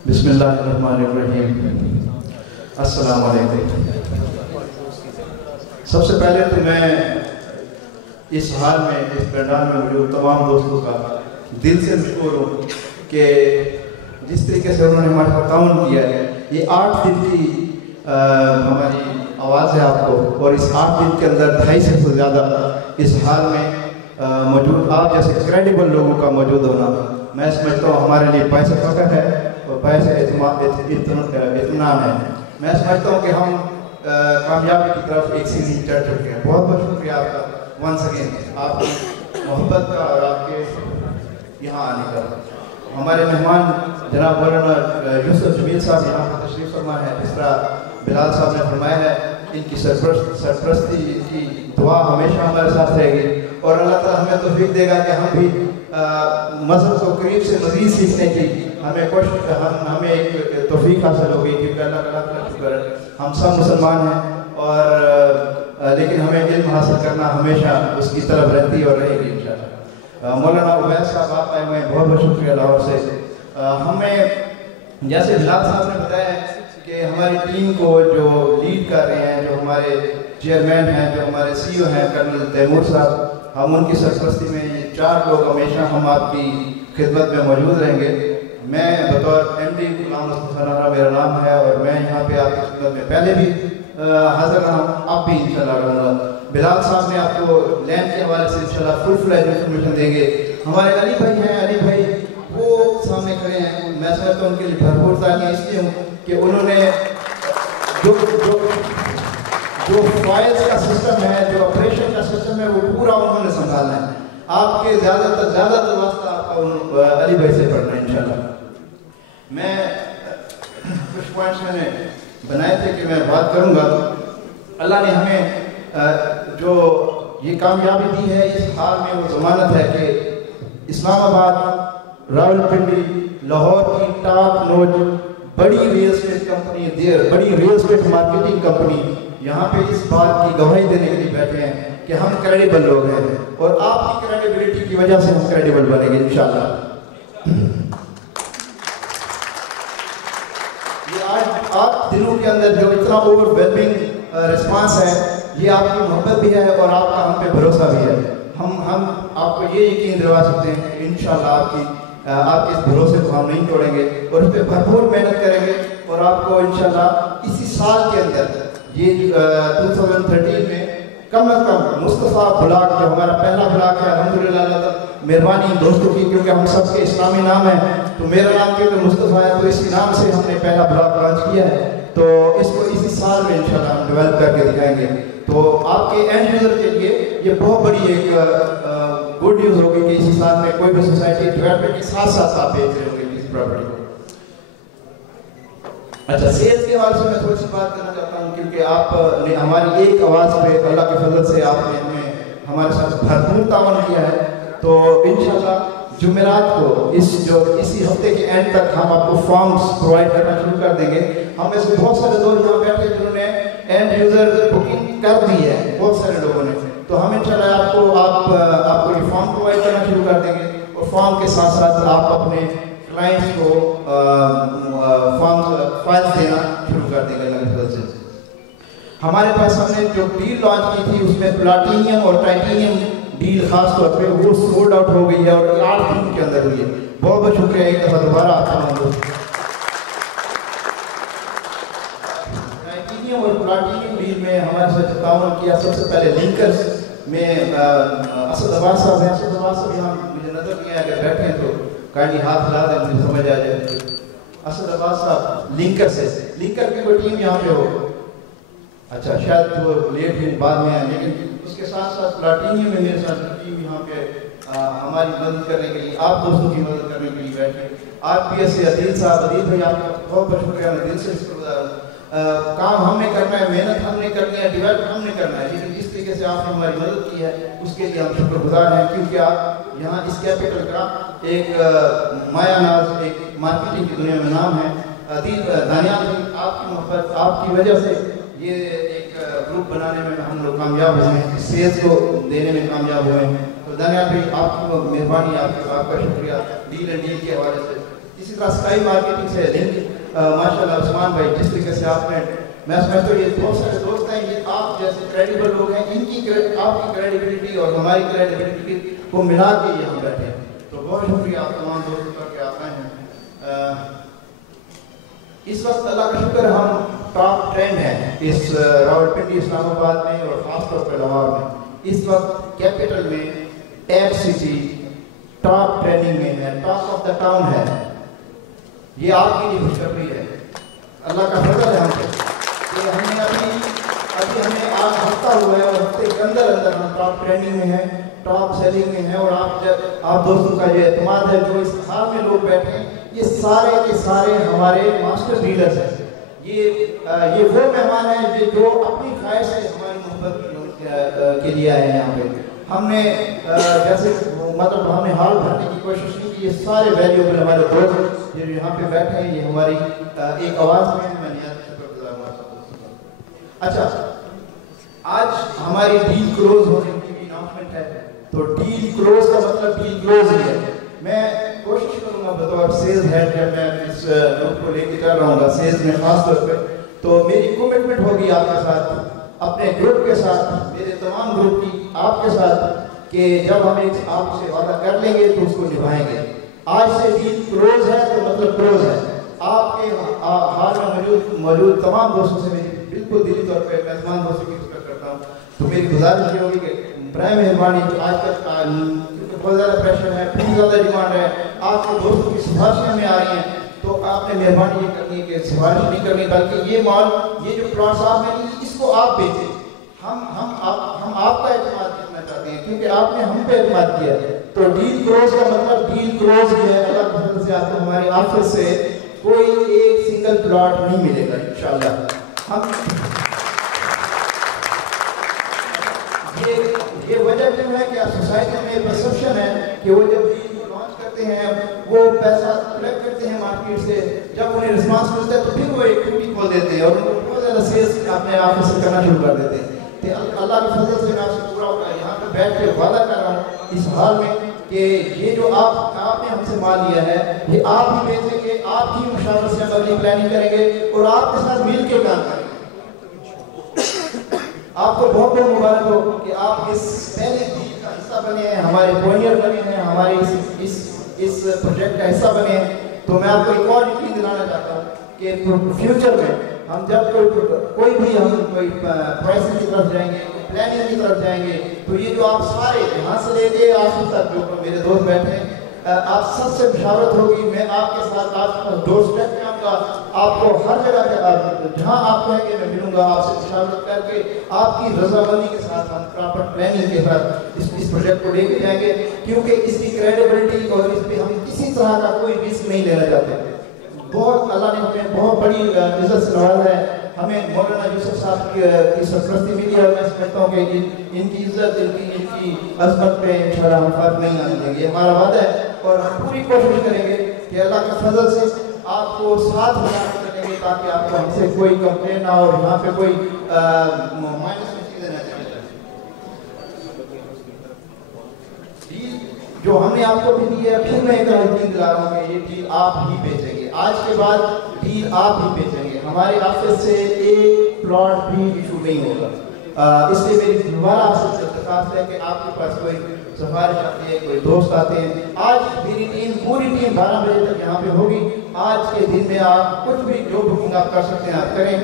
बिस्मिल्लाहिर्रहमानिर्रहीम। अस्सलाम वालेकुम। सबसे पहले तो मैं इस हाल में, इस पंडाल में मौजूद तमाम दोस्तों का दिल से मशकूर हूँ कि जिस तरीके से उन्होंने हमारे साथ ताउन किया है। ये 8 दिन की हमारी आवाज़ है आपको, और इस 8 दिन के अंदर 250 से ज़्यादा इस हाल में मौजूद आप जैसे क्रेडिबल लोगों का मौजूद होना, मैं समझता हूँ हमारे लिए पैसे फ़ख्र है और पैसे इत्मीनान है। मैं समझता हूँ कि हम कामयाबी की तरफ एक सीढ़ी चढ़ चुके हैं। बहुत बहुत शुक्रिया आपका वंस अगेन, आपकी मोहब्बत का और आपके यहाँ आने का। हमारे मेहमान जनाब मौलाना यूसुफ जमील साहब यहाँ पर तशरीफ़ फरमा है। इस तरह बिलाल साहब ने फरमाया है, इनकी सरपरस्ती, इनकी दुआ हमेशा हमारे साथ रहेगी और अल्लाह ताला हमें तौफीक देगा कि हम भी मज़हब को करीब से मज़ीद सीखने की हमें कोशिश हमें एक तौफीक हासिल होगी, क्योंकि अल्लाह का शुक्र है हम सब मुसलमान हैं और लेकिन हमें इल्म हासिल करना हमेशा उसकी तरफ रहती और रहेगी इंशाअल्लाह। मौलाना उबैद साहब आप आए हुए हैं, बहुत बहुत शुक्रिया लाहौर से। हमें जैसे बिलाल साहब ने बताया कि हमारी टीम को जो लीड कर रहे हैं, जो हमारे चेयरमैन हैं, जो हमारे CEO हैं कर्नल तैमूर साहब, हम उनकी सरपरस्ती में ये 4 लोग हमेशा हम आपकी खिदमत में मौजूद रहेंगे। मैं बतौर MD गुलाम मुस्तफा नारा मेरा नाम है और मैं यहाँ पे आपकी खिदमत में पहले भी हाजिर रहा हूँ, अब भी इंशाल्लाह रहूँगा। बिलाल साहब ने आपको लैंड के हवाले से इंशाल्लाह फुल फ्लैज इन्फॉर्मेशन देंगे। हमारे अली भाई हैं, अली भाई वो सामने खड़े हैं, मैं समझता हूँ उनके लिए भरपूर तालियां इसलिए हूँ कि उन्होंने जो फाइल्स का सिस्टम है, जो ऑपरेशन का सिस्टम है, वो पूरा उन्होंने संभालना है। आपके ज़्यादातर वास्ता आपका अली भाई से पढ़ना है इंशाल्लाह। मैं कुछ पॉइंट्स मैंने बनाए थे कि मैं बात करूँगा। अल्लाह ने हमें जो ये कामयाबी दी है, इस हाल में वो ज़मानत है कि इस्लामाबाद, रावलपिंडी, लाहौर की टॉप नोच बड़ी रियल एस्टेट कंपनी, बड़ी रियल एस्टेट मार्केटिंग कंपनी यहाँ पे इस बात की गवाही देने के लिए बैठे हैं कि हम क्रेडिबल लोग हैं और आपकी क्रेडिबिलिटी की वजह से हम क्रेडिबल बनेंगे इंशाल्लाह। ये आज आप दिनों के अंदर जो इतना ओवरवेलमिंग रिस्पांस है, ये आपकी मोहब्बत भी है और आपका हम पे भरोसा भी है। हम आपको ये यकीन दिलवा सकते हैं कि इंशाल्लाह आपके इस भरोसे को हम नहीं तोड़ेंगे और उस पर भरपूर मेहनत करेंगे और आपको इंशाल्लाह इसी साल के अंदर ये 2013 में कम अज़ कम मुस्तफ़ा ब्लॉक, जो हमारा पहला ब्लॉक है, अल्हम्दुलिल्लाह मेहरबानी दोस्तों की, क्योंकि हम सबके इस्लामी नाम है, तो मेरा नाम क्योंकि मुस्तफ़ा है तो इसी नाम से हमने पहला ब्लॉक लॉन्च किया है। तो इसको इसी साल में इंशाल्लाह हम डेवलप करके दिखाएंगे। तो आपके एंड यूज़र के लिए ये बहुत बड़ी एक गुड न्यूज़ होगी कि इसी साल में कोई भी सोसाइटी डेवलपमेंट के साथ साथ आप बेच रहे होंगे इस प्रॉपर्टी को। अच्छा, सेल्स के हवाले से मैं थोड़ी सी बात करना चाहता हूँ, क्योंकि आपने हमारी एक आवाज़ पे अल्लाह के फजल से आपने हमें हमारे साथ भरपूर तावन किया है। तो इंशाल्लाह जुमेरात को इसी हफ्ते के एंड तक हम आपको फॉर्म्स प्रोवाइड करना शुरू कर देंगे। हम ऐसे बहुत सारे लोग यहाँ बैठे जिन्होंने एंड यूज़र बुकिंग कर दी है, बहुत सारे लोगों ने, तो हम इंशाल्लाह आपको ये फॉर्म प्रोवाइड करना शुरू कर देंगे और फॉर्म के साथ साथ आप अपने क्लाइंट्स को फाइल्स देना शुरू कर देंगे अल्लाह की वजह से। हमारे पास हमने जो डील लॉन्च की थी उसमें प्लाटिनियम और टाइटेनियम डील खास तौर पे वो सोल्ड आउट हो गई है और 8 दिन के अंदर हुई है। बहुत बहुत शुक्रिया एक दफ़ा दोबारा आपका। टाइटेनियम और प्लाटिनियम डील में हमारे साथ ताउन किया सबसे पहले लिंकर्स में असद अब्बास साहब हैं। असद अब्बास साहब यहाँ मुझे नजर नहीं आया, अगर बैठे हैं तो काइंडली हाथ हिला दें, मुझे समझ आ जाए। असद अब्बास साहब लिंकर की कोई टीम यहाँ पे हो, अच्छा शायद वो लेट हुई बाद में आए, लेकिन उसके साथ साथ प्लाटिनियम में मेरे साथ टीम यहाँ पे हमारी मदद करने के लिए, आप दोस्तों की मदद करने के लिए बैठे। RPS से अदील साहब, अदील भाई आपका बहुत बहुत शुक्रिया, मैं दिल से शुक्रगुजार। काम हमने करना है, मेहनत हमने करनी है, डेवलप हमने करना है, लेकिन जिस तरीके से आपने हमारी मदद की है उसके लिए हम शुक्रगुजार हैं, क्योंकि आप यहाँ इस कैपिटल का एक मायानाज, एक मार्केटिंग की दुनिया में नाम है। दानियाल भाई, आपकी मोहब्बत, आपकी वजह से ये एक ग्रुप बनाने में हम लोग कामयाब हुए हैं, सेल्स को देने में कामयाब हुए हैं। तो दानियाल भाई आपकी मेहरबानी, आपका शुक्रिया डील के हवाले से। इसी طرح स्काई मार्केटिंग से माशाल्लाह उस्मान भाई, जिस तरीके से आपने, मैं समझता हूँ ये बहुत सारे दोस्त हैं, ये आप जैसे क्रेडिबल लोग हैं, आपकी क्रेडिबिलिटी और हमारी क्रेडिबिलिटी को मिला के यहाँ बैठे हैं। तो बहुत शुक्रिया आप तमाम दोस्तों का कि आप आए हैं। इस वक्त अल्लाह का शुक्र हम टॉप ट्रेंड है इस रावलपिंडी इस्लामाबाद में और ख़ासतौर पर लाहौर में। इस वक्त कैपिटल में टेक सिटी टॉप ट्रेंडिंग में है, टॉप ऑफ द टाउन है। ये आपके लिए खुशखबरी है, अल्लाह का फजल है हमसे कि हमने अभी हमें आज हफ्ता हुआ है और हफ्ते के अंदर अंदर हम टॉप ट्रेंडिंग में हैं, टॉप सेलिंग में हैं। और आप दोस्तों का जो एतमाद है, जो इस हाल में लोग बैठे हैं, ये सारे के सारे हमारे मास्टर डीलर्स हैं। ये वो मेहमान हैं जो अपनी ख्वाहिश से हमारी मोहब्बत के लिए आए हैं यहाँ पे। हमने जैसे मतलब हमने हाल भरने की कोशिश की कि ये सारे वैल्यूबल हमारे दोस्त जो यहाँ पे बैठे हैं, ये हमारी एक आवाज़ में मैं निहायत शुक्रगुज़ार हूँ। अच्छा, आज हमारी डील क्लोज होने की भी अनाउंसमेंट है। तो डील क्लोज का मतलब डील क्लोज ही है। मैं कोशिश करूँगा बतौर सेल्स हेड, जब मैं इस ग्रुप को लेकर चल रहा हूँ सेल्स में खास तौर पर, तो मेरी कमिटमेंट होगी आपके साथ, अपने ग्रुप के साथ, मेरे तमाम ग्रुप की आपके साथ, कि जब हम एक आपसे वादा कर लेंगे तो उसको निभाएंगे। आज से डील क्लोज है तो मतलब क्लोज है। आपके हाल में मौजूद तमाम दोस्तों से मेरी बिल्कुल दिली तौर पर मैं तमाम दोस्तों की रिस्पेक्ट करता हूँ। तो मेरी गुजारिश ये होगी कि बराए मेहरबानी, जो आजकल बहुत ज़्यादा प्रेशर है, बहुत ज़्यादा डिमांड है, आपके दोस्तों की सिफारिशें हमें आ रही हैं, तो आपने मेहरबानी ये करनी है कि सिफारिश नहीं करनी, बल्कि ये माल, ये जो प्लॉट्स आपने ली, इसको आप बेचें। हम आपका एतमाद करना चाहते हैं क्योंकि आपने हम पे एतमाद किया है। तो डील क्लोज का मतलब डील क्लोज ही है। अल्लाह की मदद से आपको हमारी ऑफिस से कोई एक सिंगल प्लॉट नहीं मिलेगा इंशाल्लाह। हम ये वजह क्यों है कि सोसाइटी में परसेप्शन है कि वो जब डील को लॉन्च करते हैं, वो पैसा कलेक्ट करते हैं मार्केट से, जब उन्हें रिस्पांस मिलता है तो फिर वो एक ड्यूटी खोल देते हैं और उनको बहुत ज़्यादा सेल्स अपने ऑफिस से करना शुरू कर देते हैं। अल्लाह के फजल से मैं आपसे पूरा यहाँ पे बैठ के वादा कर रहा हूँ इस हाल में कि ये जो आपने हमसे माल लिया है, ये आप ही बेचेंगे, आप ही मुशावरत से अगली प्लानिंग करेंगे और आपके साथ मिल के काम करेंगे। आपको बहुत बहुत मुबारक हो कि आप इस पहले डील का हिस्सा बने हैं, हमारे पॉइनियर बने हैं, हमारे इस प्रोजेक्ट का हिस्सा बने हैं। तो मैं आपको एक और यकीन दिलाना चाहता हूँ कि फ्यूचर में हम जब कोई भी हम कोई प्राइसिंग की तरफ जाएंगे, प्लानिंग की तरफ जाएंगे, तो ये जो आप सारे यहाँ से लेके आखिर तक जो मेरे दोस्त बैठे हैं, आप सबसे मुशावरत होगी। मैं आपके साथ आज डोर स्टेप पे आऊँगा, आपको हर जगह जहाँ आप कहेंगे मैं मिलूंगा, आपसे मुशावरत करके आपकी रजामंदी के साथ हम प्रॉपर प्लानिंग के साथ इस प्रोजेक्ट को लेके जाएंगे, क्योंकि इसकी क्रेडिबिलिटी और इस पर हम किसी तरह का कोई रिस्क नहीं लेना चाहते। बहुत अल्लाह ने हमें बहुत बड़ी इज्जत से नवाजा है। हमें मौलाना यूसुफ साहब की सरपरस्ती मिली है और मैं समझता हूँ कि इनकी इज्जत, इनकी अजमत पे इंशाल्लाह हम फर्क नहीं आने देंगे, हमारा वादा है। और हम पूरी कोशिश करेंगे कि अल्लाह के फजल से आपको साथ बनाकर चलेंगे ताकि आपको हमसे कोई कंप्लेन ना हो और यहाँ पे कोई माइनस में चीज़ें ना चले। जो हमने आपको भी दी है, फिर मैं एक यकीन दिला रहा हूँ कि ये डील आप ही बेचेंगे। आज के बाद डील आप ही बेचेंगे, हमारे ऑफिस से एक प्लॉट भी इशू नहीं होगा। इसलिए मेरी दोबारा आपसे दरख्वास्त है कि आपके पास कोई सिफारिश आती है, कोई दोस्त आते हैं, आज मेरी टीम पूरी टीम 12 बजे तक यहाँ पे होगी। आज के दिन में आप कुछ भी जो बुकिंग आप कर सकते हैं आप करें,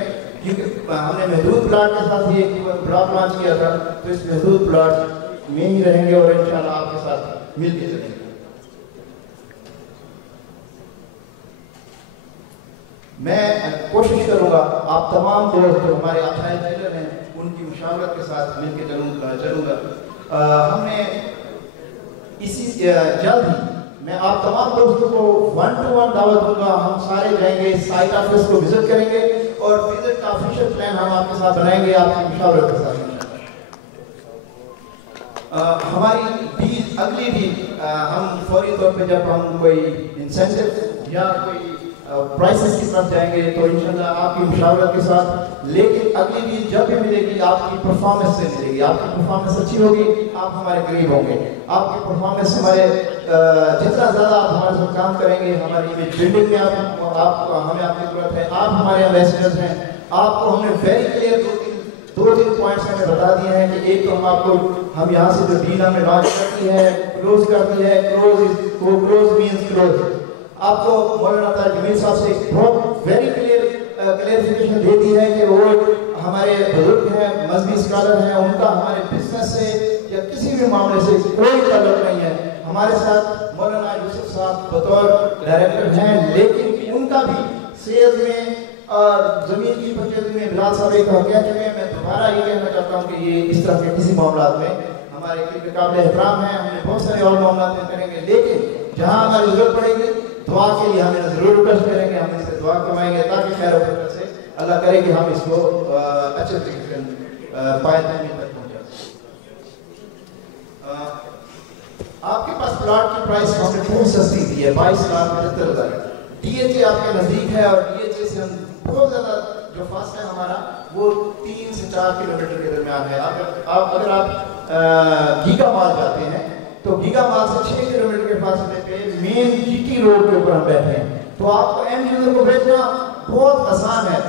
क्योंकि हमने महदूद प्लाट के साथ ही एक ब्लॉक लॉन्च किया था, तो इस महदूद प्लाट में ही रहेंगे और इंशाल्लाह आपके साथ मिल के चलेंगे। मैं कोशिश करूंगा आप तमाम दोस्त जो हमारे ऑथराइज्ड डीलर हैं उनकी मुशावरत के साथ मिलकर चलूँगा। हमने इसी जल्द ही मैं आप तमाम दोस्तों को 1-to-1 दावत दूंगा। हम सारे जाएंगे, साइट ऑफिस को विजिट करेंगे और विजिट का ऑफिशियल प्लान हम आपके साथ बनाएंगे आपकी मुशावरत के साथ। हमारी डील अगली डील हम फौरी तौर पे जब हम कोई इंसेंटिव या कोई प्राइसेस की तरफ जाएंगे तो इंशाल्लाह आपकी मुशावरत के साथ, लेकिन अगली डील जब भी मिलेगी आपकी परफॉर्मेंस से मिलेगी। आपकी परफॉर्मेंस अच्छी होगी, आप हमारे करीब होंगे। आपकी परफॉर्मेंस हमारे جتنا زیادہ آپ ہمارے ساتھ کام کریں گے ہماری امیج بلڈنگ میں ہمیں آپ کی ضرورت ہے. آپ ہمارے ایمبیسڈرز ہیں. آپ کو ہم نے ویری کلیئر دو تین پوائنٹس ہمیں بتا دیے ہیں کہ ایک تو ہم یہاں سے جو ڈیل ہمیں لانچ کرتی ہے کلوز کرتی ہے. Close means close. آپ کو مولانا طاہر جمیل صاحب سے بہت ویری کلیئرفیکیشن دے دی ہے کہ وہ ہمارے بزرگ ہیں, مذہبی اسکالر ہیں, ان کا ہمارے بزنس سے یا کسی بھی معاملے سے کوئی تعلق نہیں ہے. ہمارے ساتھ مولانا یوسف صاحب بطور ڈائریکٹر ہیں, لیکن ان کا بھی سیلز میں اور زمین کی پرچیزنگ میں بلال صاحب ایک کہہ چکے ہیں. میں دوبارہ یہ کہنا چاہتا ہوں کہ یہ اس طرح کے کسی معاملات میں ہمارے قابل احترام ہیں. ہم نے بہت سارے اور معاملات میں کریں گے, لیکن جہاں ہماری ضرورت پڑے گی دعا کے لیے ہمیں ضرور ریکویسٹ کریں گے, ہم اس سے دعا کروائیں گے تاکہ خیر و برکت سے اللہ کرے کہ ہم اس کو اچھے طریقے سے پائے تک پہنچا سکیں. آپ کے پاس پلاٹ کی پرائس ہم نے بہت سستی دی ہے, 22,75,000. ڈی ایچ اے آپ کے نزدیک ہے اور ڈی ایچ اے سے ہم بہت زیادہ جو فاصلہ ہے ہمارا وہ 3 سے 4 کلومیٹر کے درمیان ہے. اگر آپ گیگا مال جاتے ہیں تو گیگا مال سے 6 کلومیٹر کے فاصلے پہ مین جی ٹی روڈ کے اوپر ہم بیٹھے ہیں. تو آپ کو اینڈ یوزر کو بھیجنا بہت آسان ہے.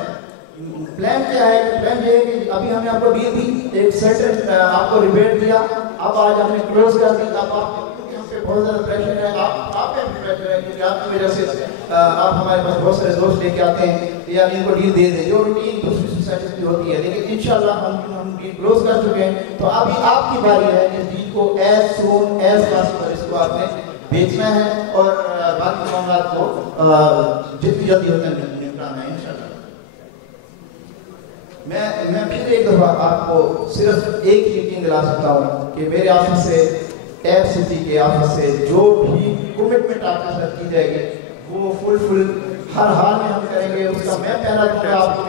پلان کیا ہے؟ پلان یہ ہے کہ ابھی ہم نے آپ کو ڈیل دی, ایک سرٹن آپ کو ریبیٹ دیا, اب آج ہم نے کلوز کر دی. اب آپ کیونکہ ہم پہ بہت زیادہ پریشر ہے, آپ پہ بھی پریشر ہے کیونکہ آپ کی وجہ سے آپ ہمارے پاس بہت سارے دوست لے کے آتے ہیں یا ان کو ڈیل دے دیں جو روٹین دوسری سوسائٹیز کی ہوتی ہے, لیکن انشاءاللہ ہم ڈیل کلوز کر چکے ہیں. تو ابھی آپ کی باری ہے اس ڈیل کو ایز سون ایز پاسبل اس کو آپ نے بیچنا ہے اور باقی معاملات کو جتنی جلدی ہوتا ہے نپٹانا ہے انشاءاللہ. میں پھر ایک دفعہ آپ کو صرف ایک یقین دلا سکتا ہوں کہ میرے آفس سے ایئر سٹی کے آفس سے جو بھی کمٹمنٹ آپ کے ساتھ کی جائے گی وہ فل ہر حال میں ہم کریں گے. اس کا میں پہلا دوں گا آپ کو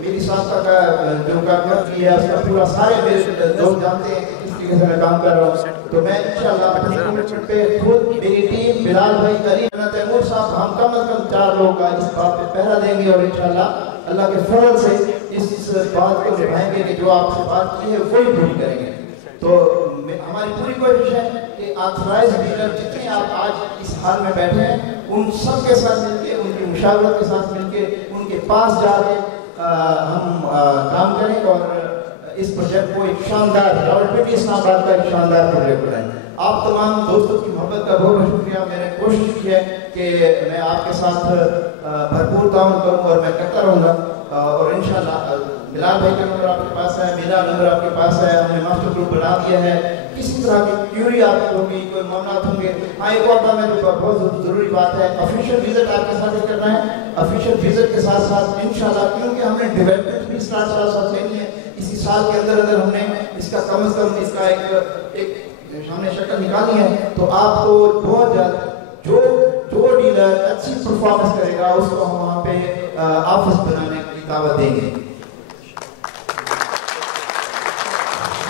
میری سابقہ کا جو کام کیا ہے اس کا پورا سارے میرے دوست جانتے ہیں کہ کس طریقے سے میں کام کر رہا ہوں. تو میں انشاءاللہ اپنی کمٹمنٹ پہ خود میری ٹیم بلال بھائی کریم تیمور صاحب ہم کم از کم 4 لوگ کا اس بات پہ پہرا دیں گے اور انشاءاللہ اللہ کے فضل سے اس بات کو نبھائیں گے کہ جو آپ سے بات کی ہے وہی پوری کریں گے. تو ہماری پوری کوشش ہے کہ آتھرائز ڈیلر جتنے آپ آج اس حال میں بیٹھے ہیں ان سب کے ساتھ مل کے, ان کی مشاورت کے ساتھ مل کے, ان کے پاس جا کے ہم کام کریں اور اس پروجیکٹ کو ایک شاندار راولپنڈی اسلام آباد کا ایک شاندار پروجیکٹ بنائیں. آپ تمام دوستوں کی محبت کا بہت بہت شکریہ. میں نے کوشش کی ہے کہ میں آپ کے ساتھ بھرپور تعاون کروں اور میں کرتا رہوں گا. اور انشاءاللہ بلال بھائی کا نمبر آپ کے پاس ہے, میرا نمبر آپ کے پاس ہے, ہم نے ماسٹر گروپ بنا دیا ہے. کسی طرح کی کیوری آپ کو ہوگی, کوئی معاملات ہوں گے. ہاں ایک اور بات ہے جو بہت ضروری بات ہے, آفیشیل وزٹ آپ کے ساتھ کرنا ہے. آفیشیل وزٹ کے ساتھ ساتھ انشاءاللہ کیونکہ ہم نے ڈیولپمنٹ بھی ساتھ لینی ہے اسی سال کے اندر ہم نے اس کا کم از کم اس کا ایک ہم نے شکل نکالی ہے. تو آپ کو بہت جلد جو ڈیلر اچھی پرفارمنس کرے گا اس کو ہم وہاں پہ آفس بنانے کی دعوت دیں گے.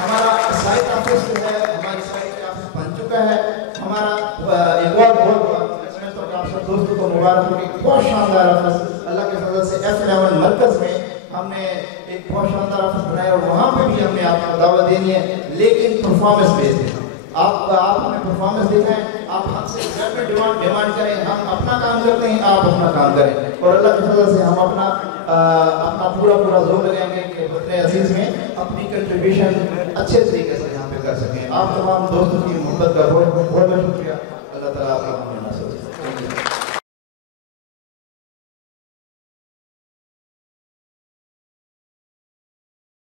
ہمارا سائٹ آفس جو ہے ہماری سائٹ آفس بن چکا ہے. ہمارا ایک اور بہت آپ سب دوستوں کو مبارک ہو کہ بہت شاندار آفس اللہ کے فضل سے F11 مرکز میں ہم نے ایک بہت شاندار آفس بنایا اور وہاں پہ بھی ہم نے آپ کو دعوت دینی ہے, لیکن پرفارمنس بیسڈ ہے. آپ ہمیں پرفارمنس دکھائیں, آپ ہم سے ڈیمانڈ کریں, ہم اپنا کام کرتے ہیں, آپ اپنا کام کریں اور اللہ کے فضل سے ہم اپنا پورا زور لگائیں گے کہ وطن عزیز میں اپنی کنٹریبیوشن اچھے طریقے سے یہاں پہ کر سکیں. آپ تمام دوستوں کی محبت کا بہت بہت شکریہ.